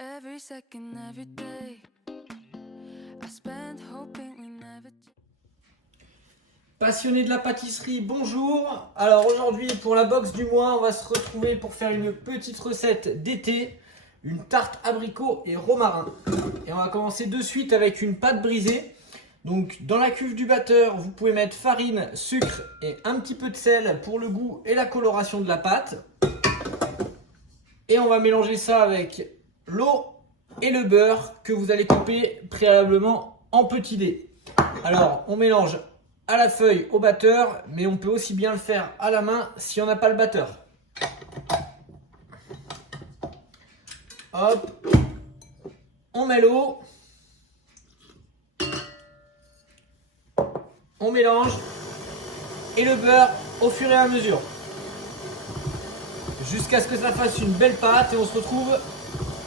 Every second, every day, I spend hoping we never. Passionnés de la pâtisserie, bonjour. Alors aujourd'hui pour la box du mois, on va se retrouver pour faire une petite recette d'été, une tarte abricot et romarin. Et on va commencer de suite avec une pâte brisée. Donc dans la cuve du batteur, vous pouvez mettre farine, sucre et un petit peu de sel pour le goût et la coloration de la pâte. Et on va mélanger ça avec l'eau et le beurre que vous allez couper préalablement en petits dés. Alors on mélange à la feuille au batteur, mais on peut aussi bien le faire à la main si on n'a pas le batteur. Hop, on met l'eau, on mélange et le beurre au fur et à mesure. Jusqu'à ce que ça fasse une belle pâte et on se retrouve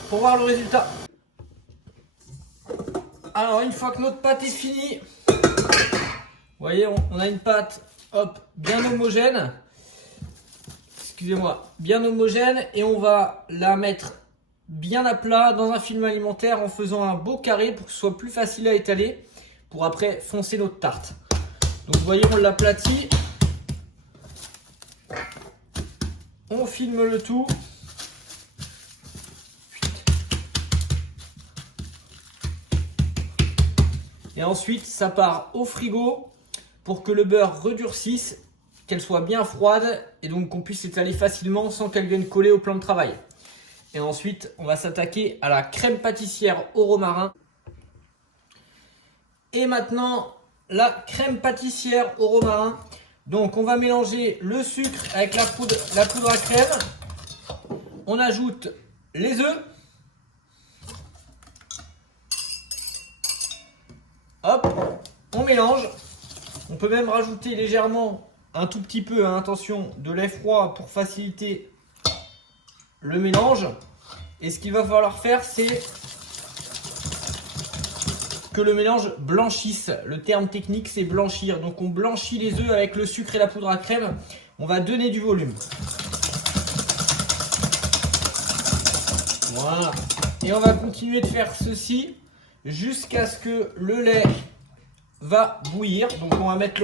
pour voir le résultat. Alors une fois que notre pâte est finie, vous voyez, on a une pâte bien homogène. Excusez-moi, bien homogène. Et on va la mettre bien à plat dans un film alimentaire en faisant un beau carré pour que ce soit plus facile à étaler pour après foncer notre tarte. Donc vous voyez, on l'aplatit. On filme le tout. Et ensuite, ça part au frigo pour que le beurre redurcisse, qu'elle soit bien froide et donc qu'on puisse l'étaler facilement sans qu'elle vienne coller au plan de travail. Et ensuite, on va s'attaquer à la crème pâtissière au romarin. Et maintenant, la crème pâtissière au romarin. Donc, on va mélanger le sucre avec la poudre à crème. On ajoute les œufs. Hop, on mélange. On peut même rajouter légèrement, un tout petit peu, attention, de lait froid pour faciliter le mélange. Et ce qu'il va falloir faire, c'est que le mélange blanchisse. Le terme technique, c'est blanchir. Donc on blanchit les œufs avec le sucre et la poudre à crème. On va donner du volume. Voilà. Et on va continuer de faire ceci jusqu'à ce que le lait va bouillir. Donc on va mettre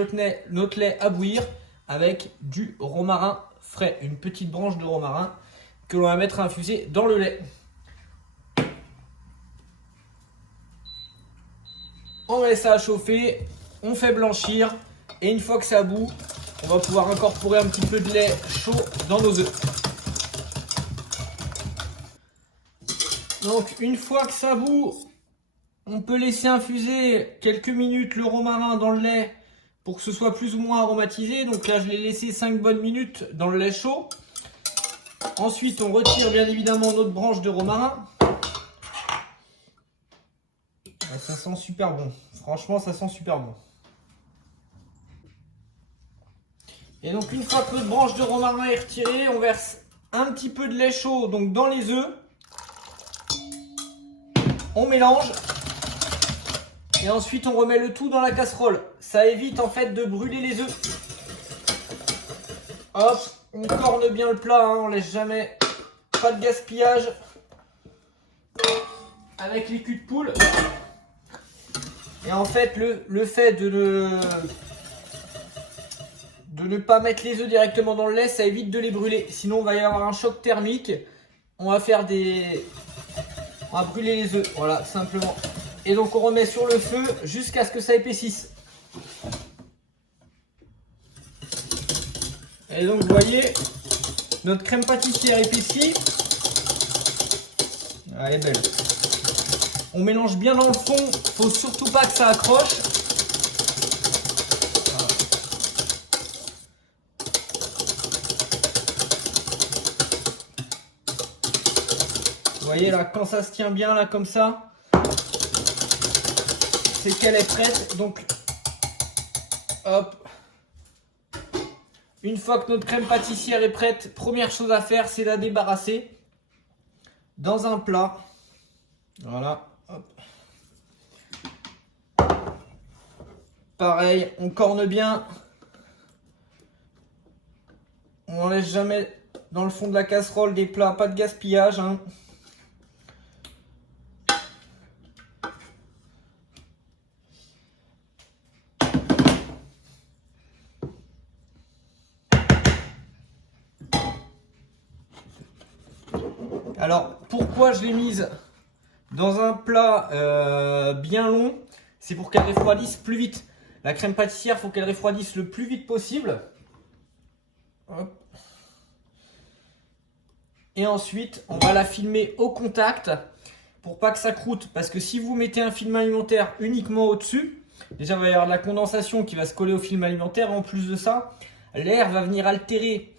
notre lait à bouillir avec du romarin frais, une petite branche de romarin que l'on va mettre à infuser dans le lait. On met ça à chauffer, on fait blanchir et une fois que ça bout, on va pouvoir incorporer un petit peu de lait chaud dans nos œufs. Donc une fois que ça bout, on peut laisser infuser quelques minutes le romarin dans le lait pour que ce soit plus ou moins aromatisé. Donc là, je l'ai laissé 5 bonnes minutes dans le lait chaud. Ensuite, on retire bien évidemment notre branche de romarin. Ah, ça sent super bon. Franchement, ça sent super bon. Et donc, une fois que notre branche de romarin est retirée, on verse un petit peu de lait chaud donc dans les œufs. On mélange. Et ensuite, on remet le tout dans la casserole. Ça évite en fait de brûler les œufs. Hop, on corne bien le plat, on laisse jamais, pas de gaspillage avec les culs de poule. Et en fait, le fait de ne pas mettre les œufs directement dans le lait, ça évite de les brûler. Sinon, on va y avoir un choc thermique. On va brûler les œufs, voilà, simplement. Et donc on remet sur le feu jusqu'à ce que ça épaississe. Et donc vous voyez, notre crème pâtissière épaissie. Elle est belle. On mélange bien dans le fond, faut surtout pas que ça accroche. Voilà. Vous voyez là, quand ça se tient bien là comme ça, c'est qu'elle est prête. Donc hop, une fois que notre crème pâtissière est prête, première chose à faire, c'est la débarrasser dans un plat. Voilà, hop. Pareil, on corne bien. On n'en laisse jamais dans le fond de la casserole des plats, pas de gaspillage. Alors, pourquoi je l'ai mise dans un plat bien long? C'est pour qu'elle refroidisse plus vite. La crème pâtissière, il faut qu'elle refroidisse le plus vite possible. Hop. Et ensuite, on va la filmer au contact pour pas que ça croûte. Parce que si vous mettez un film alimentaire uniquement au-dessus, déjà il va y avoir de la condensation qui va se coller au film alimentaire. En plus de ça, l'air va venir altérer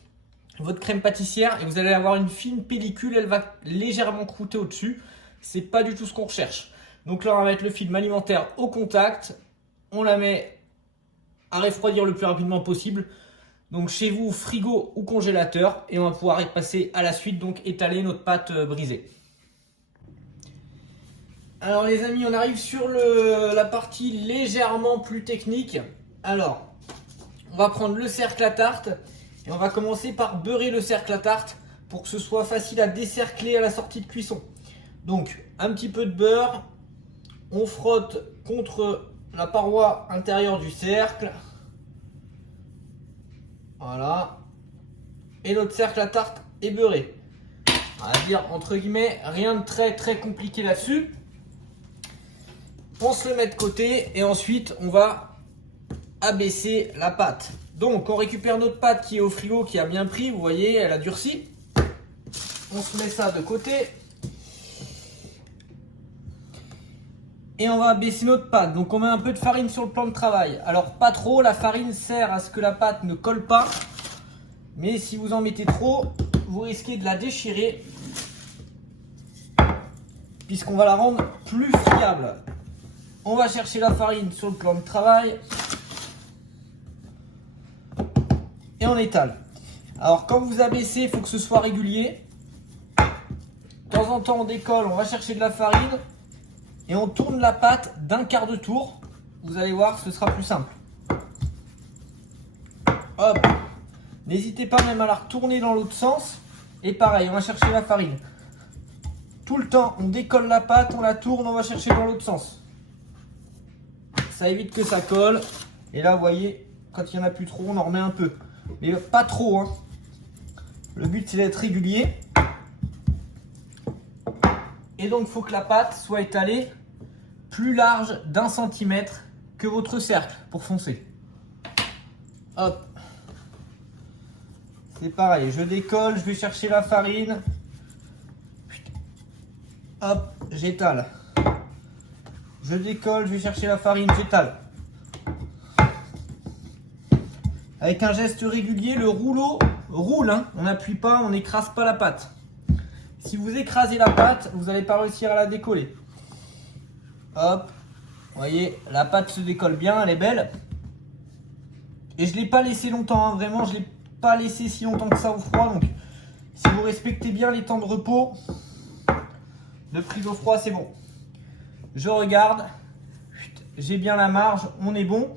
votre crème pâtissière et vous allez avoir une fine pellicule. Elle va légèrement croûter au-dessus. C'est pas du tout ce qu'on recherche. Donc là, on va mettre le film alimentaire au contact. On la met à refroidir le plus rapidement possible. Donc chez vous, frigo ou congélateur. Et on va pouvoir y passer à la suite, donc étaler notre pâte brisée. Alors les amis, on arrive sur la partie légèrement plus technique. Alors, on va prendre le cercle à tarte. Et on va commencer par beurrer le cercle à tarte pour que ce soit facile à décercler à la sortie de cuisson. Donc, un petit peu de beurre. On frotte contre la paroi intérieure du cercle. Voilà. Et notre cercle à tarte est beurré. On va dire entre guillemets, rien de très compliqué là-dessus. On se le met de côté et ensuite on va abaisser la pâte. Donc on récupère notre pâte qui est au frigo, qui a bien pris, vous voyez, elle a durci. On se met ça de côté. Et on va abaisser notre pâte. Donc on met un peu de farine sur le plan de travail. Alors pas trop, la farine sert à ce que la pâte ne colle pas. Mais si vous en mettez trop, vous risquez de la déchirer. Puisqu'on va la rendre plus friable. On va chercher la farine sur le plan de travail. Et on étale. Alors quand vous abaissez, il faut que ce soit régulier. De temps en temps on décolle, on va chercher de la farine. Et on tourne la pâte d'un quart de tour. Vous allez voir, ce sera plus simple. Hop. N'hésitez pas même à la retourner dans l'autre sens. Et pareil, on va chercher la farine. Tout le temps, on décolle la pâte, on la tourne, on va chercher dans l'autre sens. Ça évite que ça colle. Et là, vous voyez, quand il n'y en a plus trop, on en remet un peu. Mais pas trop, hein. Le but, c'est d'être régulier. Et donc, il faut que la pâte soit étalée plus large d'1 centimètre que votre cercle pour foncer. Hop. C'est pareil, je décolle, je vais chercher la farine. Hop, j'étale. Je décolle, je vais chercher la farine, j'étale. Avec un geste régulier, le rouleau roule, hein. On n'appuie pas, on n'écrase pas la pâte. Si vous écrasez la pâte, vous n'allez pas réussir à la décoller. Hop, vous voyez, la pâte se décolle bien, elle est belle. Et je ne l'ai pas laissé longtemps, hein. Vraiment, je ne l'ai pas laissé si longtemps que ça au froid. Donc, si vous respectez bien les temps de repos, de prise au froid, c'est bon. Je regarde, j'ai bien la marge, on est bon.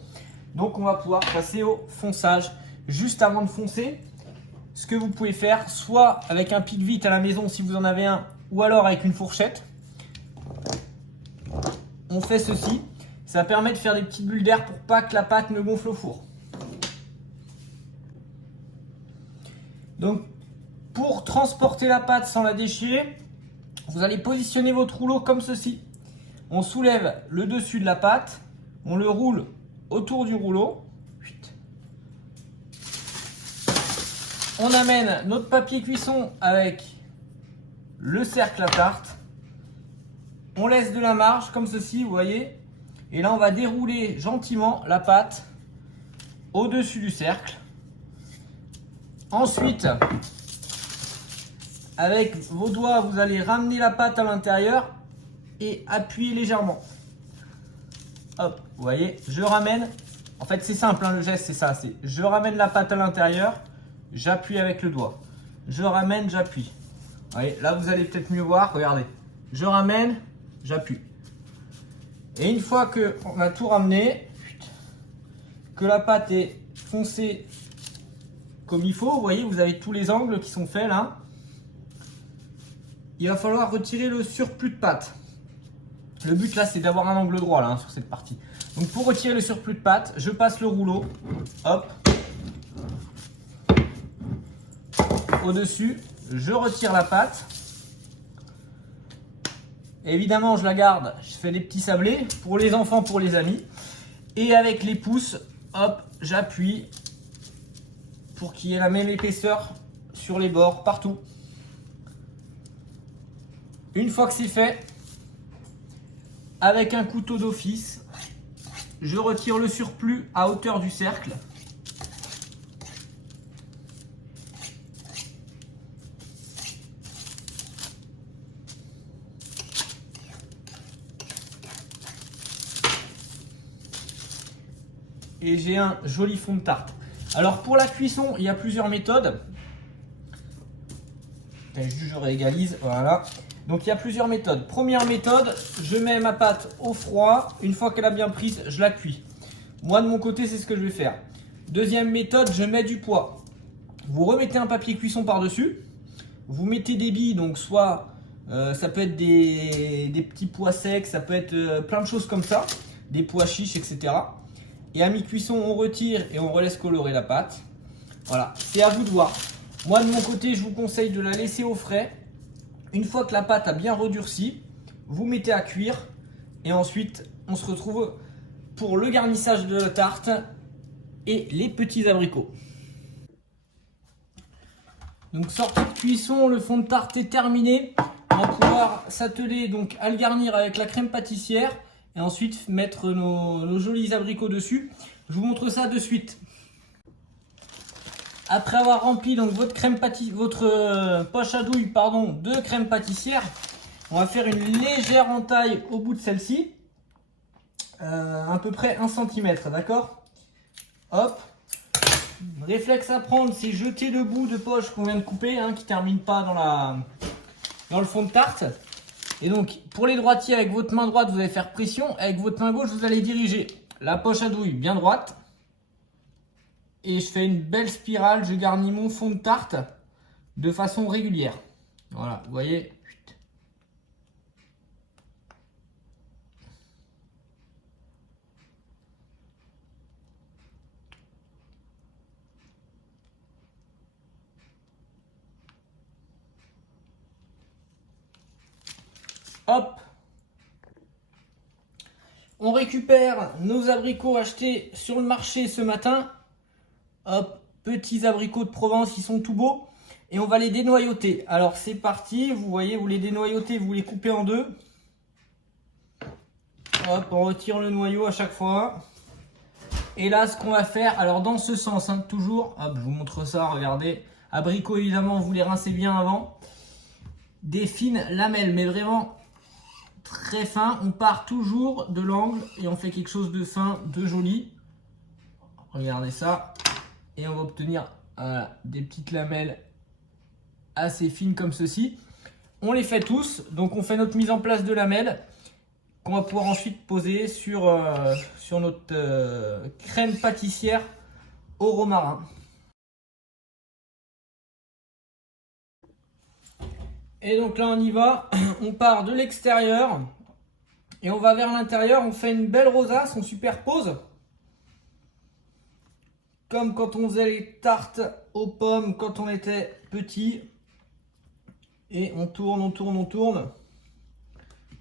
Donc, on va pouvoir passer au fonçage. Juste avant de foncer, ce que vous pouvez faire, soit avec un pic-vite à la maison si vous en avez un, ou alors avec une fourchette. On fait ceci, ça permet de faire des petites bulles d'air pour pas que la pâte ne gonfle au four. Donc pour transporter la pâte sans la déchirer, vous allez positionner votre rouleau comme ceci. On soulève le dessus de la pâte, on le roule autour du rouleau. On amène notre papier cuisson avec le cercle à tarte. On laisse de la marge comme ceci, vous voyez. Et là, on va dérouler gentiment la pâte au-dessus du cercle. Ensuite, avec vos doigts, vous allez ramener la pâte à l'intérieur et appuyer légèrement. Hop, vous voyez, je ramène. En fait, c'est simple, hein, le geste, c'est ça. C'est je ramène la pâte à l'intérieur, j'appuie avec le doigt. Je ramène, j'appuie. Vous voyez, là, vous allez peut-être mieux voir. Regardez, je ramène, j'appuie. Et une fois qu'on a tout ramené, que la pâte est foncée comme il faut, vous voyez, vous avez tous les angles qui sont faits là. Il va falloir retirer le surplus de pâte. Le but là, c'est d'avoir un angle droit là, hein, sur cette partie. Donc pour retirer le surplus de pâte, je passe le rouleau, hop, au-dessus, je retire la pâte. Évidemment, je la garde, je fais des petits sablés pour les enfants, pour les amis. Et avec les pouces, hop, j'appuie pour qu'il y ait la même épaisseur sur les bords, partout. Une fois que c'est fait, avec un couteau d'office, je retire le surplus à hauteur du cercle. Et j'ai un joli fond de tarte. Alors pour la cuisson, il y a plusieurs méthodes. Je réégalise, voilà. Donc il y a plusieurs méthodes. Première méthode, je mets ma pâte au froid. Une fois qu'elle a bien prise, je la cuis. Moi de mon côté, c'est ce que je vais faire. Deuxième méthode, je mets du poids. Vous remettez un papier cuisson par-dessus. Vous mettez des billes, donc soit ça peut être des petits pois secs, ça peut être plein de choses comme ça. Des pois chiches, etc. Et à mi-cuisson, on retire et on relaisse colorer la pâte. Voilà, c'est à vous de voir. Moi, de mon côté, je vous conseille de la laisser au frais. Une fois que la pâte a bien redurci, vous mettez à cuire. Et ensuite, on se retrouve pour le garnissage de la tarte et les petits abricots. Donc, sortie de cuisson, le fond de tarte est terminé. On va pouvoir s'atteler donc à le garnir avec la crème pâtissière. Et ensuite mettre nos jolis abricots dessus. Je vous montre ça de suite. Après avoir rempli donc votre poche à douille de crème pâtissière, on va faire une légère entaille au bout de celle-ci, à peu près 1 cm, d'accord? Hop. Réflexe à prendre, c'est jeter le bout de poche qu'on vient de couper, hein, qui ne termine pas dans le fond de tarte. Et donc, pour les droitiers, avec votre main droite, vous allez faire pression. Avec votre main gauche, vous allez diriger la poche à douille bien droite. Et je fais une belle spirale. Je garnis mon fond de tarte de façon régulière. Voilà, vous voyez. Hop. On récupère nos abricots achetés sur le marché ce matin. Hop, petits abricots de Provence, ils sont tout beaux. Et on va les dénoyauter. Alors c'est parti, vous voyez, vous les dénoyautez, vous les coupez en deux. Hop, on retire le noyau à chaque fois. Et là, ce qu'on va faire, alors dans ce sens, hein, toujours, hop, je vous montre ça, regardez. Abricots, évidemment, vous les rincez bien avant. Des fines lamelles, mais vraiment très fin. On part toujours de l'angle et on fait quelque chose de fin, de joli. Regardez ça. Et on va obtenir des petites lamelles assez fines comme ceci. On les fait tous. Donc on fait notre mise en place de lamelles qu'on va pouvoir ensuite poser sur notre crème pâtissière au romarin. Et donc là on y va, on part de l'extérieur et on va vers l'intérieur, on fait une belle rosace, on superpose. Comme quand on faisait les tartes aux pommes quand on était petit. Et on tourne, on tourne, on tourne.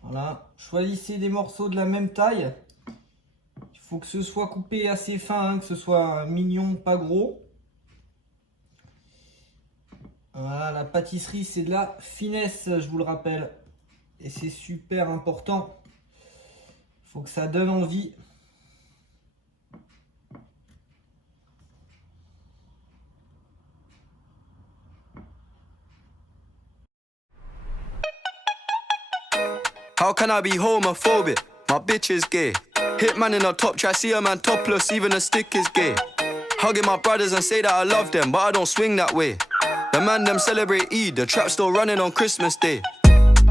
Voilà, choisissez des morceaux de la même taille. Il faut que ce soit coupé assez fin, hein, que ce soit mignon, pas gros. Voilà, la pâtisserie, c'est de la finesse, je vous le rappelle. Et c'est super important. Il faut que ça donne envie. How can I be homophobic? My bitch is gay. Hitman in a top try, see a man topless, even a stick is gay. Hugging my brothers and say that I love them, but I don't swing that way. The man them celebrate Eid, the trap still running on Christmas Day.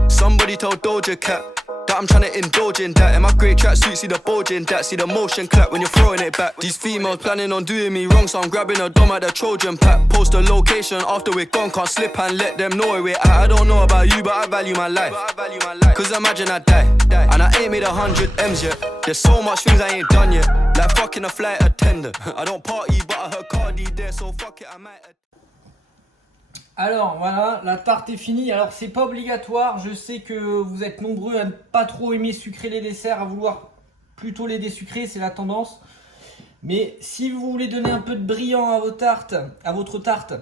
Somebody tell Doja Cat that I'm trying to indulge in that. In my great tracksuit, see the bulge in that. See the motion clap when you're throwing it back. These females planning on doing me wrong, so I'm grabbing a dom at the Trojan pack. Post a location after we're gone, can't slip and let them know where we're at. I don't know about you, but I value my life. Cause imagine I die, and I ain't made 100 M's yet. There's so much things I ain't done yet. Like fucking a flight attendant. I don't party, but I heard Cardi there, so fuck it, I might. Alors voilà, la tarte est finie. Alors c'est pas obligatoire, je sais que vous êtes nombreux à ne pas trop aimer sucrer les desserts, à vouloir plutôt les désucrer, c'est la tendance. Mais si vous voulez donner un peu de brillant à votre tarte,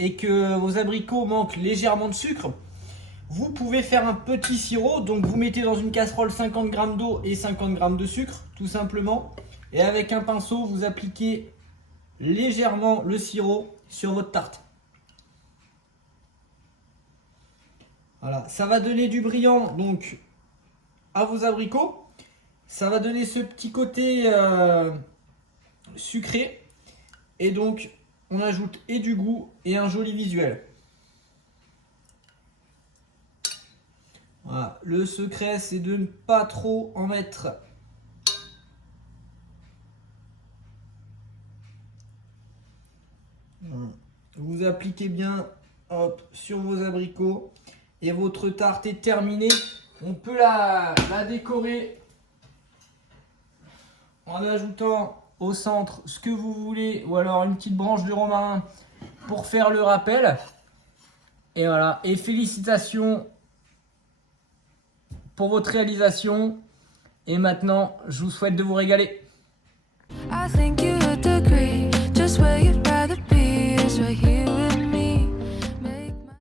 et que vos abricots manquent légèrement de sucre, vous pouvez faire un petit sirop. Donc vous mettez dans une casserole 50 g d'eau et 50 g de sucre, tout simplement. Et avec un pinceau, vous appliquez légèrement le sirop sur votre tarte. Voilà, ça va donner du brillant donc à vos abricots. Ça va donner ce petit côté sucré. Et donc on ajoute et du goût et un joli visuel. Voilà, le secret c'est de ne pas trop en mettre. Voilà. Vous appliquez bien, hop, sur vos abricots et votre tarte est terminée. On peut la décorer en ajoutant au centre ce que vous voulez ou alors une petite branche de romarin pour faire le rappel. Et voilà, et félicitations pour votre réalisation. Et maintenant, je vous souhaite de vous régaler. I think you